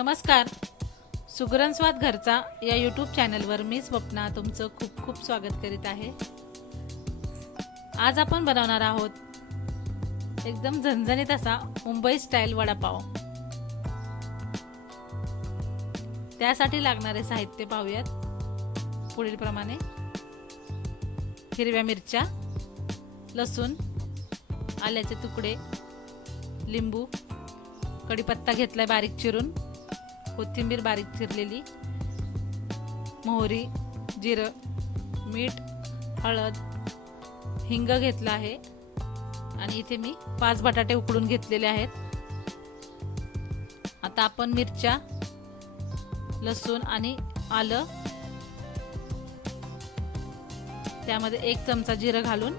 नमस्कार, सुगरण स्वाद घरचा या यूट्यूब चॅनलवर मी स्वप्ना तुमचं खूप खूप स्वागत करीत आहे। आज आपण बनवणार आहोत एकदम झणझणीत असा मुंबई स्टाईल वडापाव। त्यासाठी लागणारे साहित्य पाहूयात पुढील प्रमाणे। हिरव्या मिरच्या, लसूण, आल्याचे तुकडे, लिंबू, कढीपत्ता घेतलाय बारीक चिरून, कोथिंबीर बारीक चिरलेली, मोहरी, जिरं, मीठ, हळद, हिंग घेतला आहे आणि इथे मी 5 बटाटे उकडून घेतलेले आहेत। आता आपण मिरच्या, लसूण आणि आलं, त्यामध्ये 1 चमचा जिरं घालून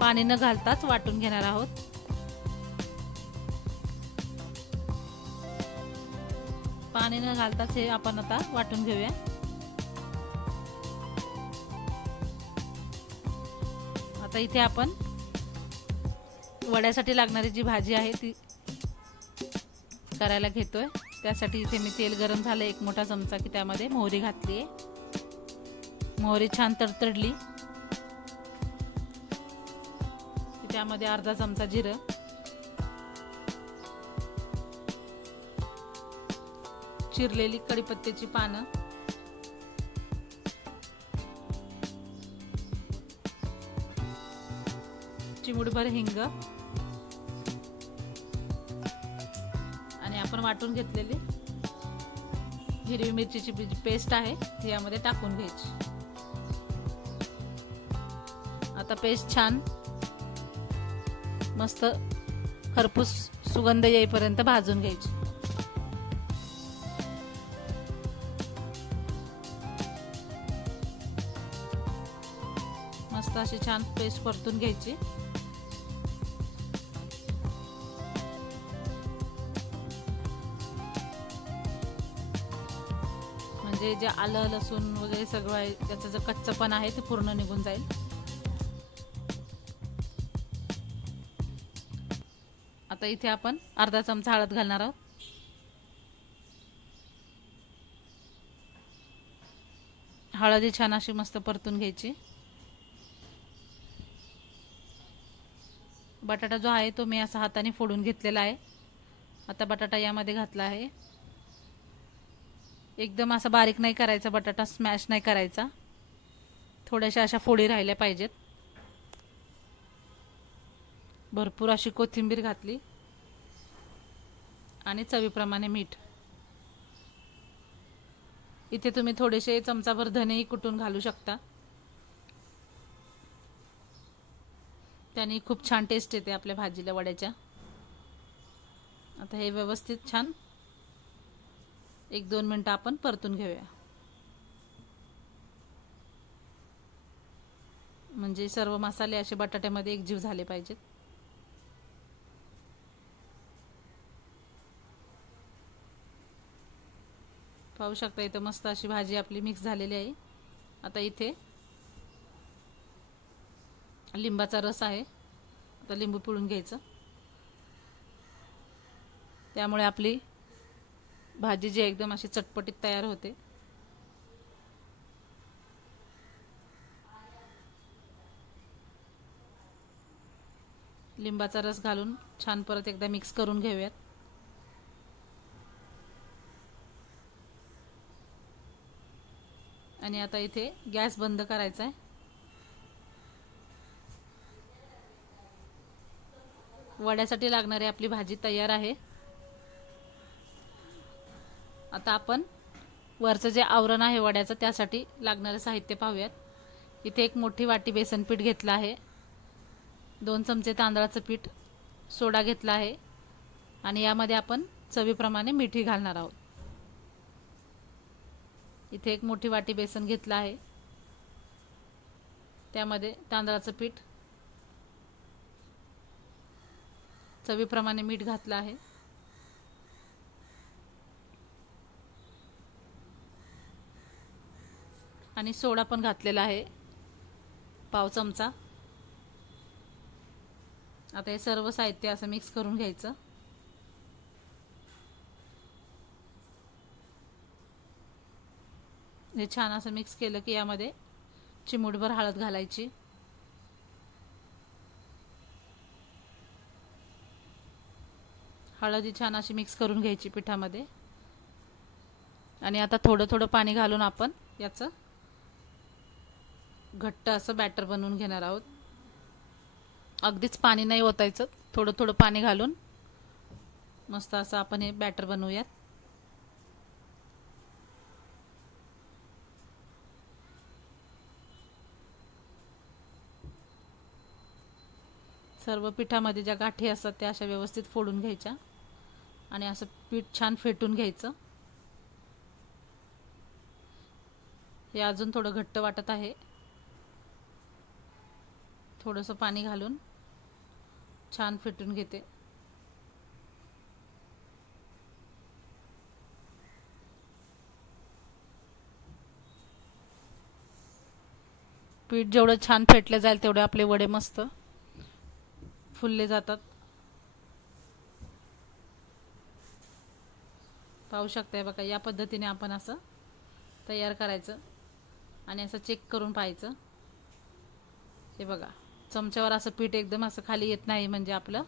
पाणी न घालताच वाटून घेणार आहोत। पाणी न घालताच हे आपण आता वाटून घेऊया। आता इथे आपण वड्यासाठी लागणारी जी भाजी आहे ती करायला घेतोय। त्यासाठी इथे मी तेल गरम झालं 1 मोठा चमचा की त्यामध्ये मोहरी घातली आहे। मोहरी छान तडतडली की त्यामध्ये अर्धा चमचा जिरं, चिरलेली कढीपत्त्याची पानं, चिमूटभर हिंग आणि आपण वाटून घेतलेली हिरवी मिरचीची पेस्ट आहे ती यामध्ये टाकून घ्यायची। आता पेस्ट छान मस्त खरपूस सुगंध येईपर्यंत भाजून घ्यायची। मस्त अशी छान पेस्ट परतून घ्यायची। म्हणजे जे आलं लसूण वगैरे सगळं आहे त्याचं जे कच्चपण आहे ते पूर्ण निघून जाईल। आता इथे आपण अर्धा चमचा हळद घालणार आहोत। हळदी छान अशी मस्त परतून घ्यायची। बटाटा जो आहे तो मी असा हाताने फोडून घेतलेला आहे। आता बटाटा यामध्ये घातला आहे। एकदम असा बारीक नाही करायचा, बटाटा स्मॅश नाही करायचा, थोड्याशा अशा फोडी राहिल्या पाहिजेत। भरपूर अशी कोथिंबीर घातली आणि चवीप्रमाणे मीठ। इथे तुम्ही थोडेसे चमचाभर धनेही कुटून घालू शकता, त्याने खूप छान टेस्ट येते आपल्या भाजीला वड्याच्या। आता हे व्यवस्थित छान 1-2 मिनिटं आपण परतून घेऊया, म्हणजे सर्व मसाले असे बटाट्यामध्ये एकजीव झाले पाहिजेत। पाहू शकता इथं मस्त अशी भाजी आपली मिक्स झालेली आहे। आता इथे लिंबाचा रस आहे, आता लिंबू पिळून घ्यायचं, त्यामुळे आपली भाजी जी एकदम अशी चटपटीत तयार होते। लिंबाचा रस घालून छान परत एकदा मिक्स करून घेऊयात। आणि आता इथे गॅस बंद करायचा आहे। वड्यासाठी लागणारी आपली भाजी तयार आहे। आता आपण वरचं जे आवरण आहे वड्याचं त्यासाठी लागणारे साहित्य पाहूयात। इथे 1 मोठी वाटी बेसन पीठ घेतलं आहे, 2 चमचे तांदळाचं पीठ, सोडा घेतला आहे आणि यामध्ये आपण चवीप्रमाणे मीठ घालणार आहोत। इथे 1 मोठी वाटी बेसन घेतलं आहे, त्यामध्ये तांदळाचं पीठ, चवीप्रमाणे मीठ घातलं आहे आणि सोडा पण घातलेला आहे 1/2 चमचा। आता हे सर्व साहित्य असं मिक्स करून घ्यायचं। हे छान असं मिक्स केलं की यामध्ये चिमूटभर हळद घालायची. हळद ही छान अशी मिक्स करून घ्यायची पिठामध्ये. आणि आता थोडं थोडं पाणी घालून आपण याचं घट्ट असं बॅटर बनवून घेणार आहोत. अगदीच पाणी नाही ओतायचं, थोडं थोडं पाणी घालून मस्त असं आपण हे बॅटर बनवूयात. सर्व पिठामध्ये ज्या गाठी असतात त्या अशा व्यवस्थित फोडून घ्यायच्या आणि असं पीठ छान फेटून घ्यायचं. हे अजून थोडं घट्ट वाटत आहे. थोडंसं पाणी घालून छान फेटून घेते. पीठ जेवढं छान फेटलं जाईल तेवढे आपले वडे मस्त फुलले जातात. पाहू शकताय बघा, या पद्धतीने आपण असं तयार करायचं आणि असं चेक करून पाहायचं. हे बघा, चमच्यावर असं पीठ एकदम असं खाली येत नाही, म्हणजे आपलं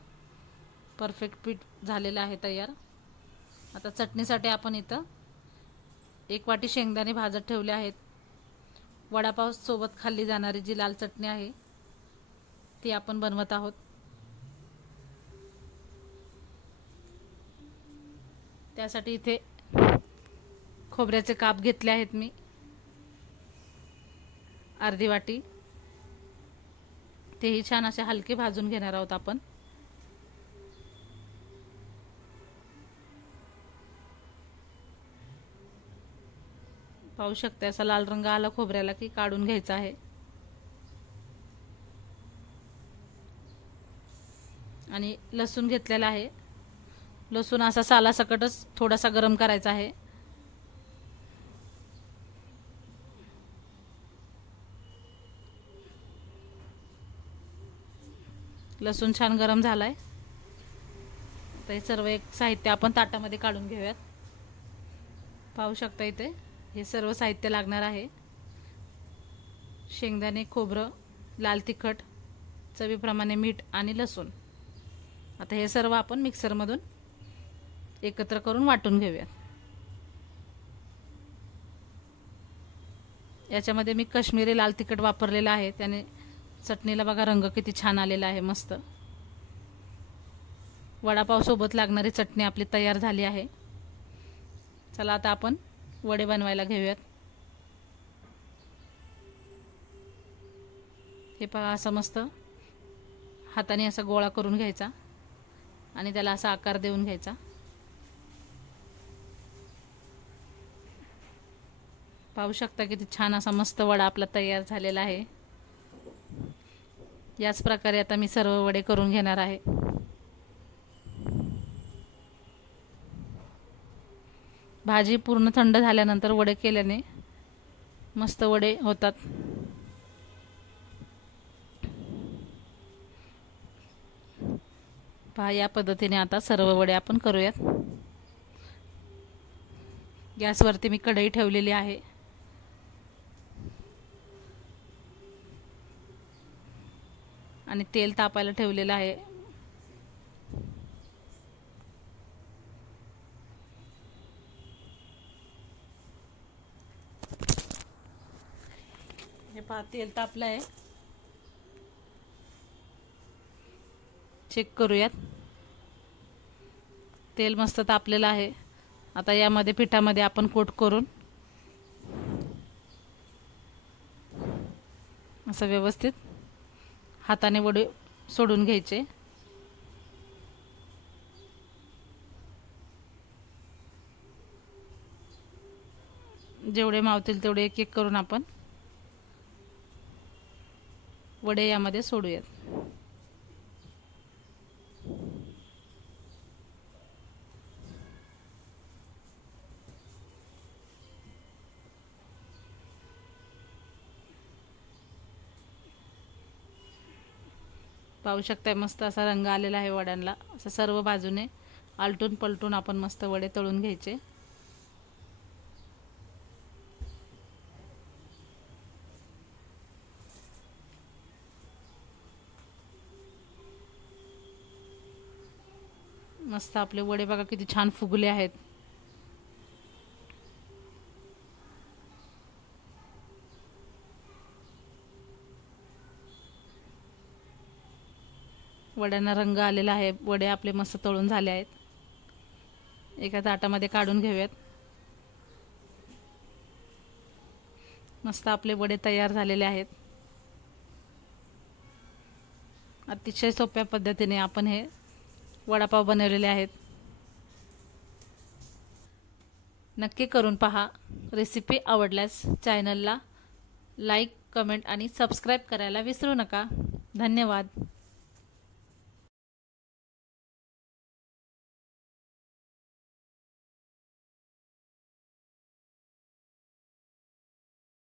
परफेक्ट पीठ झालेलं आहे तयार. आता चटणीसाठी आपण इथं 1 वाटी शेंगदाणे भाजत ठेवले आहेत. वडापाव सोबत खाल्ली जाणारी जी लाल चटणी आहे ती आपण बनवत आहोत. त्यासाठी इथे खोबऱ्याचे काप घेतले आहेत मी अर्धी वाटी. तेही छान असे हलके भाजून घेणार आहोत आपण. पाहू शकता असा लाल रंग आला खोबऱ्याला की काढून घ्यायचा आहे. आणि लसूण घेतलेला आहे. लसूण असा सालासकटच थोडासा गरम करायचा आहे. लसूण छान गरम झालाय. तर हे सर्व एक साहित्य आपण ताटामध्ये काढून घेऊयात. पाहू शकता इथे हे सर्व साहित्य लागणार आहे. शेंगदाणे, खोबरं, लाल तिखट, चवीप्रमाणे मीठ आणि लसूण. आता हे सर्व आपण मिक्सरमधून एकत्र करून वाटून घेऊयात. याच्यामध्ये मी काश्मीरी लाल तिखट वापरलेलं आहे, त्याने चटणीला बघा रंग किती छान आलेला आहे मस्त. वडापाव सोबत लागणारी चटणी आपली तयार झाली आहे. चला आता आपण वडे बनवायला घेऊयात. हे पहा, असं मस्त हाताने असा गोळा करून घ्यायचा आणि त्याला असा आकार देऊन घ्यायचा. पाहू शकता किती छान असा मस्त वडा आपला तयार झालेला आहे. याच प्रकारे आता मी सर्व वडे करून घेणार आहे. भाजी पूर्ण थंड झाल्यानंतर वडे केल्याने मस्त वडे होतात. पहा, या पद्धतीने आता सर्व वडे आपण करूयात. गॅसवरती मी कढई ठेवलेली आहे. आणि तेल तापायला ठेवलेलं आहे. हे पहा, तेल तापलं आहे. चेक करूयात. तेल मस्त तापलेलं आहे. आता यामध्ये पिठामध्ये आपण कोट करून असं व्यवस्थित हाताने वडे सोडून घ्यायचे. जेवढे मावतील तेवढे एक एक करून आपण वडे यामध्ये सोडूयात. पाहू शकताय मस्त असा रंग आलेला आहे वड्यांना. असं सर्व बाजूने आलटून पलटून आपण मस्त वडे तळून घ्यायचे. मस्त आपले वडे बघा किती छान फुगले आहेत। वड्यांना रंग आलेला आहे। वडे आपले मस्त तळून झाले आहेत। एका ताटामध्ये काढून घेऊयात। मस्त आपले वडे तयार झालेले आहेत। अतिशय सोप्या पद्धतीने आपण हे वडापाव बनवलेले आहेत। नक्की करून पहा। रेसिपी आवडल्यास चॅनलला लाईक, कमेंट आणि सबस्क्राईब करायला विसरू नका। धन्यवाद।